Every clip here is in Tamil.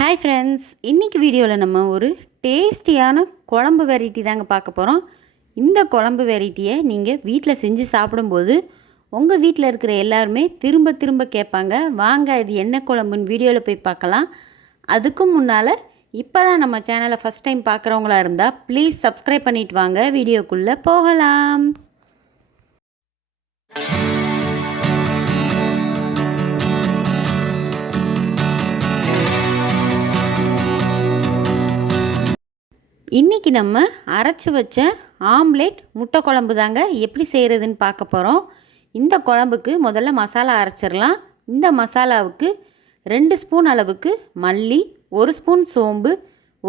ஹாய் ஃப்ரெண்ட்ஸ் இன்றைக்கி வீடியோவில் நம்ம ஒரு டேஸ்டியான குழம்பு வெரைட்டி தாங்க பார்க்க போகிறோம் இந்த குழம்பு வெரைட்டியை நீங்கள் வீட்டில் செஞ்சு சாப்பிடும்போது உங்கள் வீட்டில் இருக்கிற எல்லாருமே திரும்ப திரும்ப கேட்பாங்க. வாங்க இது என்ன குழம்புன்னு வீடியோவில் போய் பார்க்கலாம். அதுக்கும் முன்னால் இப்போ தான் நம்ம சேனலை ஃபஸ்ட் டைம் பார்க்குறவங்களா இருந்தால் ப்ளீஸ் சப்ஸ்கிரைப் பண்ணிவிட்டு வாங்க. வீடியோக்குள்ளே போகலாம். இன்றைக்கி நம்ம அரைச்சி வச்ச ஆம்லேட் முட்டை குழம்பு தாங்க எப்படி செய்கிறதுன்னு பார்க்க போகிறோம் இந்த குழம்புக்கு முதல்ல மசாலா அரைச்சிடலாம். இந்த மசாலாவுக்கு ரெண்டு ஸ்பூன் அளவுக்கு மல்லி ஒரு ஸ்பூன் சோம்பு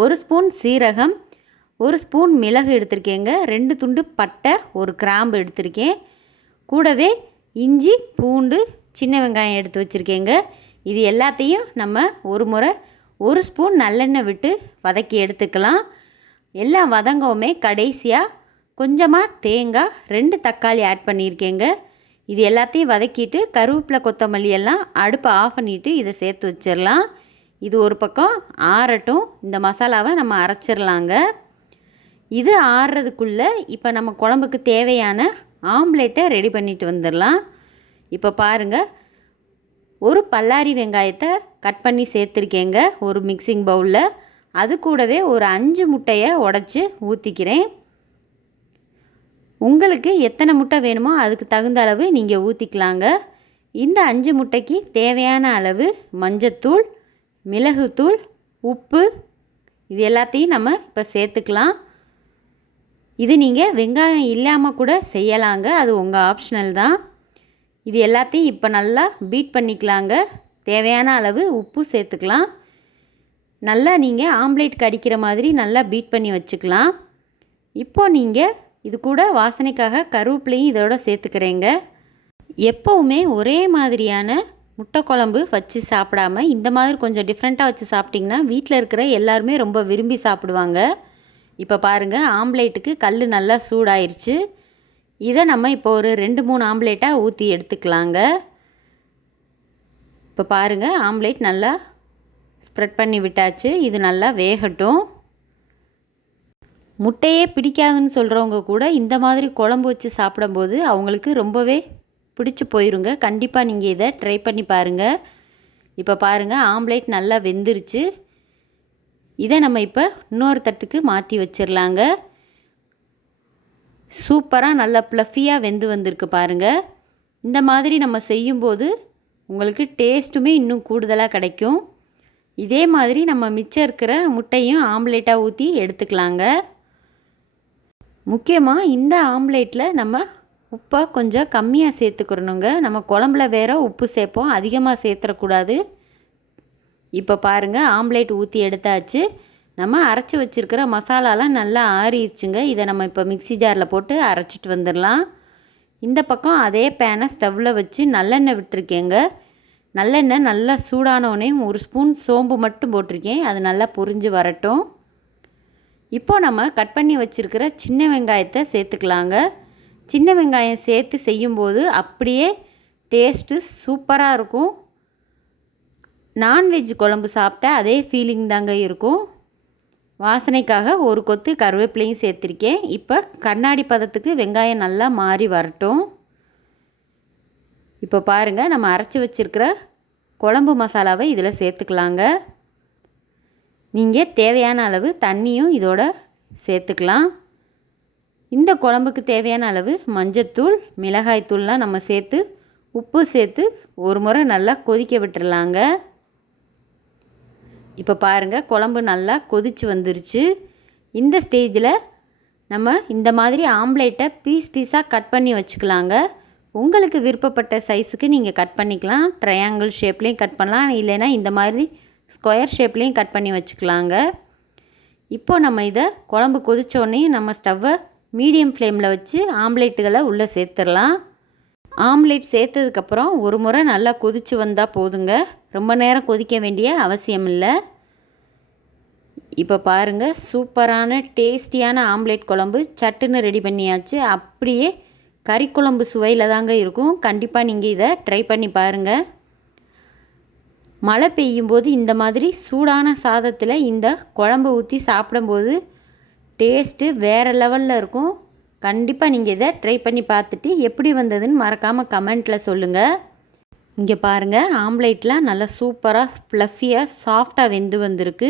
ஒரு ஸ்பூன் சீரகம் ஒரு ஸ்பூன் மிளகு எடுத்திருக்கேங்க. ரெண்டு துண்டு பட்டை ஒரு கிராம்பு எடுத்திருக்கேன். கூடவே இஞ்சி பூண்டு சின்ன வெங்காயம் எடுத்து வச்சுருக்கேங்க. இது எல்லாத்தையும் நம்ம ஒரு முறை ஒரு ஸ்பூன் நல்லெண்ணெய் விட்டு வதக்கி எடுத்துக்கலாம். எல்லா வதங்கவுமே கடைசியாக கொஞ்சமாக தேங்காய் ரெண்டு தக்காளி ஆட் பண்ணியிருக்கேங்க. இது எல்லாத்தையும் வதக்கிட்டு கருவேப்பிலை கொத்தமல்லி எல்லாம் அடுப்பை ஆஃப் பண்ணிவிட்டு இதை சேர்த்து வச்சிடலாம். இது ஒரு பக்கம் ஆறட்டும். இந்த மசாலாவை நம்ம அரைச்சிடலாங்க. இது ஆறுறதுக்குள்ளே இப்போ நம்ம குழம்புக்கு தேவையான ஆம்லேட்டை ரெடி பண்ணிட்டு வந்துடலாம். இப்போ பாருங்கள் ஒரு பல்லாரி வெங்காயத்தை கட் பண்ணி சேர்த்துருக்கேங்க. ஒரு மிக்சிங் பவுலில் அது கூடவே ஒரு அஞ்சு முட்டையை உடச்சி ஊற்றிக்கிறேன் உங்களுக்கு எத்தனை முட்டை வேணுமோ அதுக்கு தகுந்த அளவு நீங்கள் ஊற்றிக்கலாங்க இந்த அஞ்சு முட்டைக்கு தேவையான அளவு மஞ்சத்தூள் மிளகுத்தூள் உப்பு இது எல்லாத்தையும் நம்ம இப்போ சேர்த்துக்கலாம். இது நீங்கள் வெங்காயம் இல்லாமல் கூட செய்யலாங்க. அது உங்கள் ஆப்ஷனல் தான். இது எல்லாத்தையும் இப்போ நல்லா பீட் பண்ணிக்கலாங்க. தேவையான அளவு உப்பு சேர்த்துக்கலாம். நல்லா நீங்கள் ஆம்லேட் கடிக்கிற மாதிரி நல்லா பீட் பண்ணி வச்சுக்கலாம். இப்போது நீங்கள் இது கூட வாசனைக்காக கருவேப்பிலையும் இதோட சேர்த்துக்கிறேங்க. எப்போவுமே ஒரே மாதிரியான முட்டை குழம்பு வச்சு சாப்பிடாம இந்த மாதிரி கொஞ்சம் டிஃப்ரெண்ட்டாக வச்சு சாப்பிட்டிங்கன்னா வீட்டில் இருக்கிற எல்லாருமே ரொம்ப விரும்பி சாப்பிடுவாங்க. இப்போ பாருங்கள் ஆம்லேட்டுக்கு கல் நல்லா சூடாயிருச்சு. இதை நம்ம இப்போ ஒரு ரெண்டு மூணு ஆம்லேட்டாக ஊற்றி எடுத்துக்கலாங்க. இப்போ பாருங்கள் ஆம்லேட் நல்லா ஸ்ப்ரெட் பண்ணி விட்டாச்சு. இது நல்லா வேகட்டும். முட்டையே பிடிக்காதுன்னு சொல்கிறவங்க கூட இந்த மாதிரி குழம்பு வச்சு சாப்பிடும்போது அவங்களுக்கு ரொம்பவே பிடிச்சி போயிருங்க. கண்டிப்பாக நீங்கள் இதை ட்ரை பண்ணி பாருங்கள் இப்போ பாருங்கள் ஆம்லேட் நல்லா வெந்துருச்சு. இதை நம்ம இப்போ இன்னொரு தட்டுக்கு மாற்றி வச்சிடலாங்க சூப்பராக நல்லா ப்ளஃபியாக வெந்து வந்திருக்கு பாருங்கள் இந்த மாதிரி நம்ம செய்யும்போது உங்களுக்கு டேஸ்ட்டுமே இன்னும் கூடுதலாக கிடைக்கும். இதே மாதிரி நம்ம மிச்சம் இருக்கிற முட்டையும் ஆம்லேட்டாக ஊற்றி எடுத்துக்கலாங்க. முக்கியமாக இந்த ஆம்லேட்டில் நம்ம உப்பை கொஞ்சம் கம்மியாக சேர்த்துக்கிறணுங்க நம்ம குழம்புல வேற உப்பு சேர்ப்போம் அதிகமாக சேர்த்துடக்கூடாது இப்போ பாருங்கள் ஆம்லேட் ஊற்றி எடுத்தாச்சு. நம்ம அரைச்சி வச்சுருக்கிற மசாலாலாம் நல்லா ஆறிடுச்சுங்க. இதை நம்ம இப்போ மிக்சி ஜாரில் போட்டு அரைச்சிட்டு வந்துடலாம். இந்த பக்கம் அதே பேனை ஸ்டவ்வில் வச்சு நல்லெண்ணெய் விட்டுருக்கேங்க. நல்லெண்ணெய் நல்லா சூடானோடனே ஒரு ஸ்பூன் சோம்பு மட்டும் போட்டிருக்கேன். அது நல்லா பொரிஞ்சு வரட்டும். இப்போது நம்ம கட் பண்ணி வச்சுருக்கிற சின்ன வெங்காயத்தை சேர்த்துக்கலாங்க. சின்ன வெங்காயம் சேர்த்து செய்யும்போது அப்படியே டேஸ்ட்டு சூப்பராக இருக்கும். நான்வெஜ் குழம்பு சாப்பிட்டா அதே ஃபீலிங் தாங்க இருக்கும். வாசனைக்காக ஒரு கொத்து கருவேப்பிலையும் சேர்த்துருக்கேன். இப்போ கண்ணாடி பதத்துக்கு வெங்காயம் நல்லா மாறி வரட்டும். இப்போ பாருங்கள் நம்ம அரைச்சி வச்சுருக்கிற குழம்பு மசாலாவை இதில் சேர்த்துக்கலாங்க. நீங்கள் தேவையான அளவு தண்ணியும் இதோட சேர்த்துக்கலாம். இந்த குழம்புக்கு தேவையான அளவு மஞ்சத்தூள் மிளகாய்த்தூள்லாம் நம்ம சேர்த்து உப்பு சேர்த்து ஒரு முறை நல்லா கொதிக்க விட்டுடலாங்க இப்போ பாருங்கள் குழம்பு நல்லா கொதிச்சு வந்துருச்சு. இந்த ஸ்டேஜில் நம்ம இந்த மாதிரி ஆம்லேட்டை பீஸ் பீஸாக கட் பண்ணி வச்சுக்கலாங்க. உங்களுக்கு விருப்பப்பட்ட சைஸுக்கு நீங்கள் கட் பண்ணிக்கலாம். ட்ரையாங்கிள் ஷேப்லேயும் கட் பண்ணலாம். இல்லைன்னா இந்த மாதிரி ஸ்கொயர் ஷேப்லேயும் கட் பண்ணி வச்சுக்கலாங்க. இப்போ நம்ம இதை குழம்பு கொதித்தோடனே நம்ம ஸ்டவ்வை மீடியம் ஃப்ளேமில் வச்சு ஆம்லேட்டுகளை உள்ளே சேர்த்துடலாம். ஆம்லேட் சேர்த்ததுக்கப்புறம் ஒரு முறை நல்லா கொதித்து வந்தால் போதுங்க. ரொம்ப நேரம் கொதிக்க வேண்டிய அவசியம் இல்லை. இப்போ பாருங்கள் சூப்பரான டேஸ்டியான ஆம்லேட் குழம்பு சட்டுன்னு ரெடி பண்ணியாச்சு. அப்படியே கறிக்குழம்பு சுவையில் தாங்க இருக்கும். கண்டிப்பாக நீங்கள் இதை ட்ரை பண்ணி பாருங்கள் மழை பெய்யும்போது இந்த மாதிரி சூடான சாதத்தில் இந்த குழம்பு ஊற்றி சாப்பிடும்போது டேஸ்ட்டு வேறு லெவலில் இருக்கும். கண்டிப்பாக நீங்கள் இதை ட்ரை பண்ணி பார்த்துட்டு எப்படி வந்ததுன்னு மறக்காமல் கமெண்ட்டில் சொல்லுங்கள் இங்கே பாருங்கள் ஆம்லேட்லாம் நல்லா சூப்பராக ஃப்ளஃபியாக சாஃப்டாக வெந்து வந்திருக்கு.